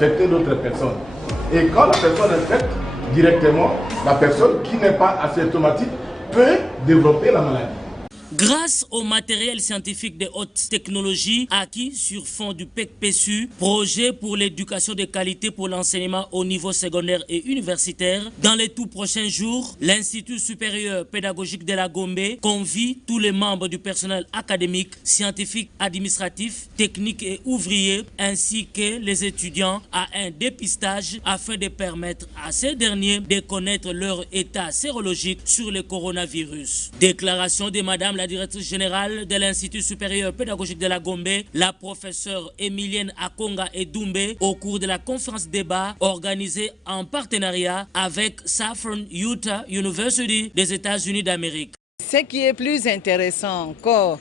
infecter d'autres personnes. Et quand la personne infecte directement, la personne qui n'est pas asymptomatique peut développer la maladie. Grâce au matériel scientifique de haute technologie acquis sur fond du PEC-PSU, projet pour l'éducation de qualité pour l'enseignement au niveau secondaire et universitaire, dans les tout prochains jours, l'Institut supérieur pédagogique de la Gombe convie tous les membres du personnel académique, scientifique, administratif, technique et ouvrier, ainsi que les étudiants à un dépistage afin de permettre à ces derniers de connaître leur état sérologique sur le coronavirus. Déclaration de Madame la directrice générale de l'Institut supérieur pédagogique de la Gombe, la professeure Emilienne Akonga Edumbe, au cours de la conférence débat organisée en partenariat avec Saffron Utah University des États-Unis d'Amérique. Ce qui est plus intéressant encore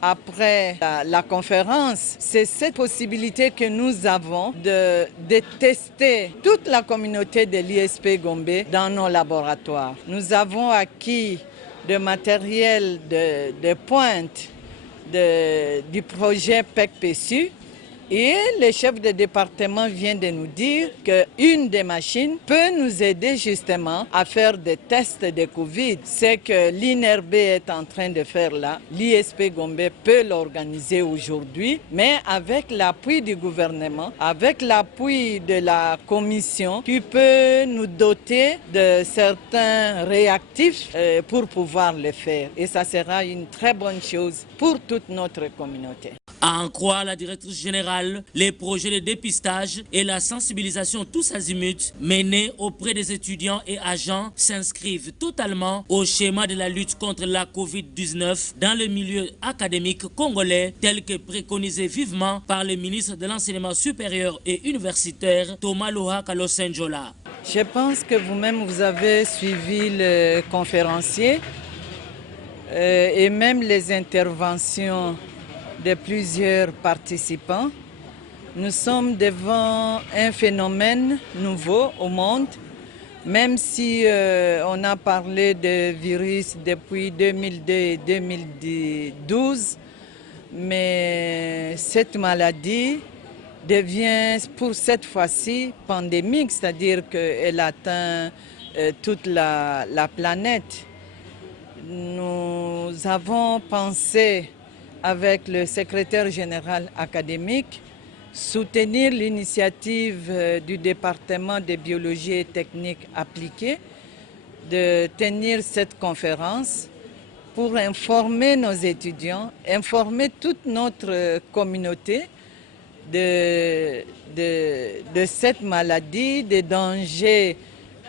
après la conférence, c'est cette possibilité que nous avons de tester toute la communauté de l'ISP Gombe dans nos laboratoires. Nous avons acquis de matériel de pointe du projet PEC-PSU et le chef de département vient de nous dire qu'une des machines peut nous aider justement à faire des tests de Covid. C'est que l'INRB est en train de faire là. L'ISP Gombe peut l'organiser aujourd'hui, mais avec l'appui du gouvernement, avec l'appui de la commission qui peut nous doter de certains réactifs pour pouvoir le faire. Et ça sera une très bonne chose pour toute notre communauté. À en croire la directrice générale, les projets de dépistage et la sensibilisation tous azimuts menés auprès des étudiants et agents s'inscrivent totalement au schéma de la lutte contre la Covid-19 dans le milieu académique congolais tel que préconisé vivement par le ministre de l'Enseignement supérieur et universitaire Thomas Loha Kalosenjola. Je pense que vous-même vous avez suivi le conférencier et même les interventions de plusieurs participants. Nous sommes devant un phénomène nouveau au monde, même si on a parlé de virus depuis 2002 et 2012, mais cette maladie devient pour cette fois-ci pandémique, c'est-à-dire qu'elle atteint toute la planète. Nous avons pensé avec le secrétaire général académique, soutenir l'initiative du département de biologie et techniques appliquées de tenir cette conférence pour informer nos étudiants, informer toute notre communauté de cette maladie, des dangers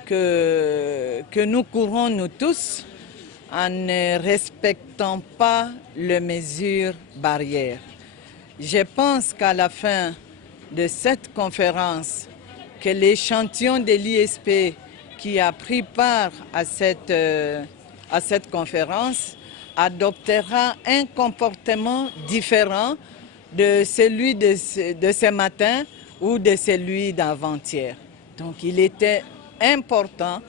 que nous courons nous tous en ne respectant pas les mesures barrières. Je pense qu'à la fin de cette conférence, que l'échantillon de l'ISP qui a pris part à cette conférence adoptera un comportement différent de celui de ce matin ou de celui d'avant-hier. Donc il était important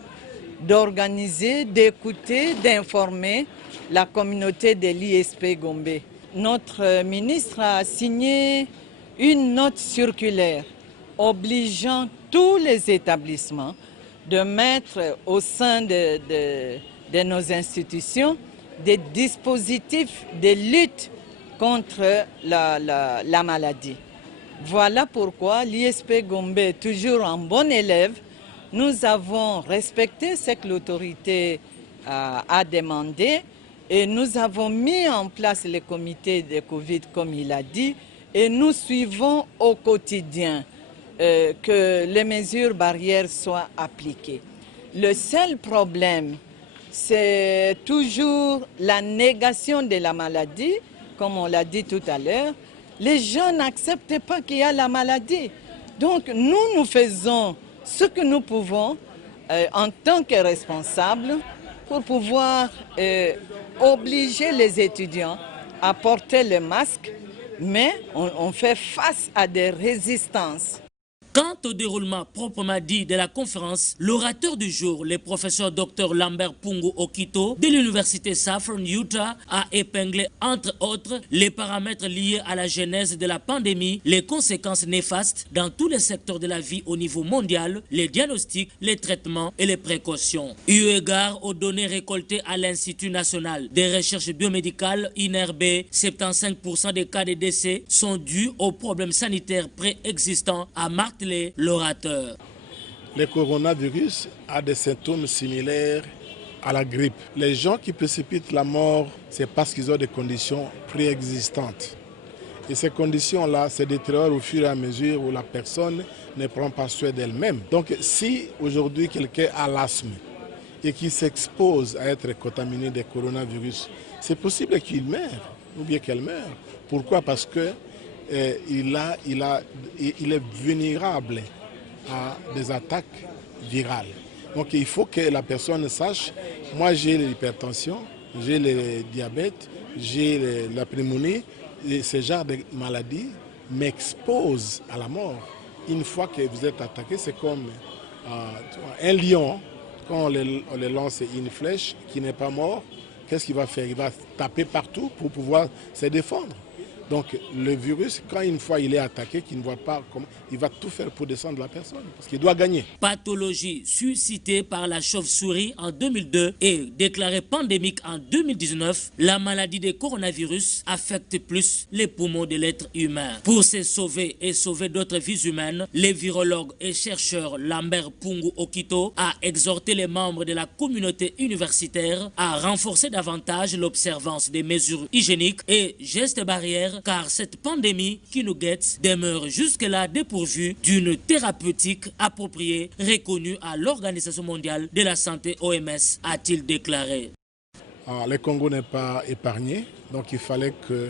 d'organiser, d'écouter, d'informer la communauté de l'ISP Gombe. Notre ministre a signé une note circulaire obligeant tous les établissements de mettre au sein de nos institutions des dispositifs de lutte contre la maladie. Voilà pourquoi l'ISP Gombe, toujours un bon élève, nous avons respecté ce que l'autorité a demandé et nous avons mis en place le comité de Covid, comme il a dit, et nous suivons au quotidien que les mesures barrières soient appliquées. Le seul problème, c'est toujours la négation de la maladie, comme on l'a dit tout à l'heure. Les gens n'acceptent pas qu'il y a la maladie. Donc nous faisons ce que nous pouvons en tant que responsables pour pouvoir obliger les étudiants à porter le masque, mais on fait face à des résistances. Quant au déroulement proprement dit de la conférence, l'orateur du jour, le professeur Dr Lambert Pungu Okito de l'université Saffron, Utah, a épinglé entre autres les paramètres liés à la genèse de la pandémie, les conséquences néfastes dans tous les secteurs de la vie au niveau mondial, les diagnostics, les traitements et les précautions. Eu égard aux données récoltées à l'Institut national des recherches biomédicales INRB, 75% des cas de décès sont dus aux problèmes sanitaires préexistants à marteler l'orateur. Le coronavirus a des symptômes similaires à la grippe. Les gens qui précipitent la mort, c'est parce qu'ils ont des conditions préexistantes. Et ces conditions-là se détériorent au fur et à mesure où la personne ne prend pas soin d'elle-même. Donc si aujourd'hui quelqu'un a l'asthme et qui s'expose à être contaminé de coronavirus, c'est possible qu'il meure ou bien qu'elle meure. Pourquoi? Parce que il est vulnérable à des attaques virales. Donc il faut que la personne sache, moi j'ai l'hypertension, j'ai le diabète, j'ai la pneumonie, et ce genre de maladies m'exposent à la mort. Une fois que vous êtes attaqué, c'est comme un lion, quand on le lance une flèche qui n'est pas mort, qu'est-ce qu'il va faire? Il va taper partout pour pouvoir se défendre. Donc le virus, quand une fois il est attaqué, qu'il ne voit pas comment, il va tout faire pour descendre la personne, parce qu'il doit gagner. Pathologie suscitée par la chauve-souris en 2002 et déclarée pandémique en 2019, la maladie de coronavirus affecte plus les poumons de l'être humain. Pour se sauver et sauver d'autres vies humaines, le virologue et chercheur Lambert Pungu Okito a exhorté les membres de la communauté universitaire à renforcer davantage l'observance des mesures hygiéniques et gestes barrières, car cette pandémie qui nous guette demeure jusque-là dépourvue d'une thérapeutique appropriée reconnue à l'Organisation mondiale de la santé OMS, a-t-il déclaré. Le Congo n'est pas épargné, donc il fallait que,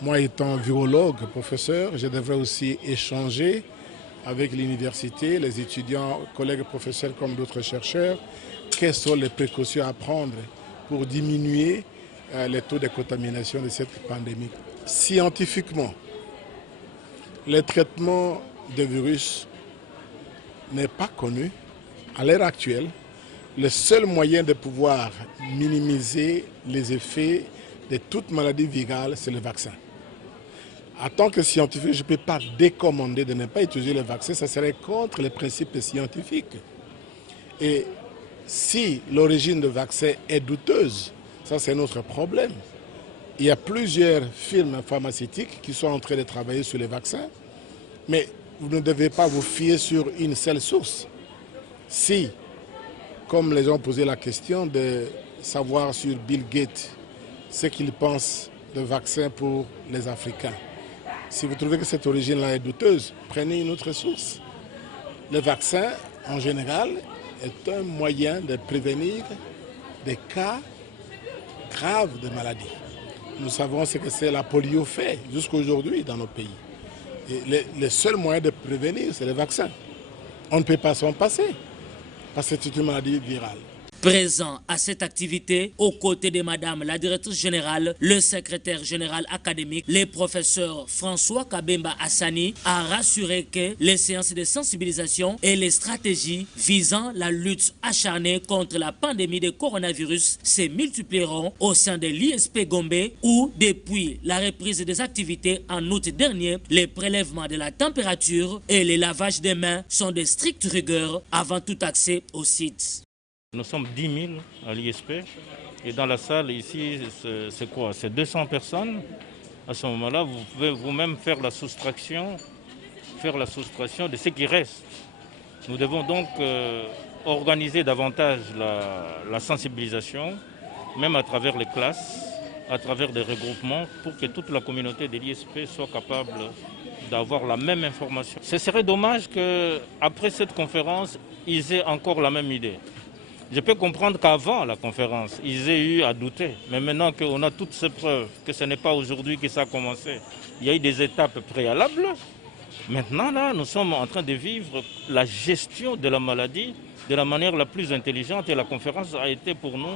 moi étant virologue, professeur, je devrais aussi échanger avec l'université, les étudiants, collègues professeurs comme d'autres chercheurs, quelles sont les précautions à prendre pour diminuer les taux de contamination de cette pandémie. Scientifiquement, le traitement de virus n'est pas connu à l'heure actuelle. Le seul moyen de pouvoir minimiser les effets de toute maladie virale, c'est le vaccin. En tant que scientifique, je ne peux pas décommander de ne pas utiliser le vaccin, ça serait contre les principes scientifiques. Et si l'origine du vaccin est douteuse, ça c'est notre problème. Il y a plusieurs firmes pharmaceutiques qui sont en train de travailler sur les vaccins, mais vous ne devez pas vous fier sur une seule source. Si, comme les gens ont posé la question de savoir sur Bill Gates ce qu'il pense de vaccins pour les Africains, si vous trouvez que cette origine-là est douteuse, prenez une autre source. Le vaccin, en général, est un moyen de prévenir des cas graves de maladies. Nous savons ce que c'est la polio fait jusqu'à aujourd'hui dans nos pays. Et le seul moyen de prévenir, c'est le vaccin. On ne peut pas s'en passer, parce que c'est une maladie virale. Présent à cette activité, aux côtés de Madame la directrice générale, le secrétaire général académique, le professeur François Kabemba Hassani a rassuré que les séances de sensibilisation et les stratégies visant la lutte acharnée contre la pandémie de coronavirus se multiplieront au sein de l'ISP Gombe où, depuis la reprise des activités en août dernier, les prélèvements de la température et les lavages des mains sont de strictes rigueurs avant tout accès au site. Nous sommes 10 000 à l'ISP et dans la salle ici, c'est quoi? C'est 200 personnes. À ce moment-là, vous pouvez vous-même faire la soustraction de ce qui reste. Nous devons donc organiser davantage la sensibilisation, même à travers les classes, à travers des regroupements, pour que toute la communauté de l'ISP soit capable d'avoir la même information. Ce serait dommage qu'après cette conférence, ils aient encore la même idée. Je peux comprendre qu'avant la conférence, ils aient eu à douter. Mais maintenant qu'on a toutes ces preuves, que ce n'est pas aujourd'hui que ça a commencé, il y a eu des étapes préalables. Maintenant, là, nous sommes en train de vivre la gestion de la maladie de la manière la plus intelligente. Et la conférence a été pour nous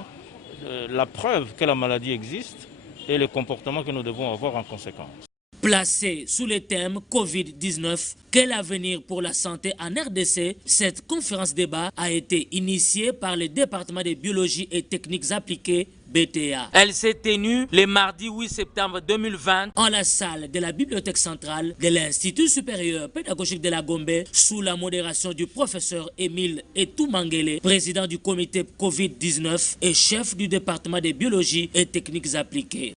la preuve que la maladie existe et le comportement que nous devons avoir en conséquence. Placée sous le thème Covid-19, quel avenir pour la santé en RDC? Cette conférence débat a été initiée par le département de biologie et techniques appliquées BTA. Elle s'est tenue le mardi 8 septembre 2020 en la salle de la bibliothèque centrale de l'Institut supérieur pédagogique de la Gombe sous la modération du professeur Émile Etou-Mangele, président du comité Covid-19 et chef du département de biologie et techniques appliquées.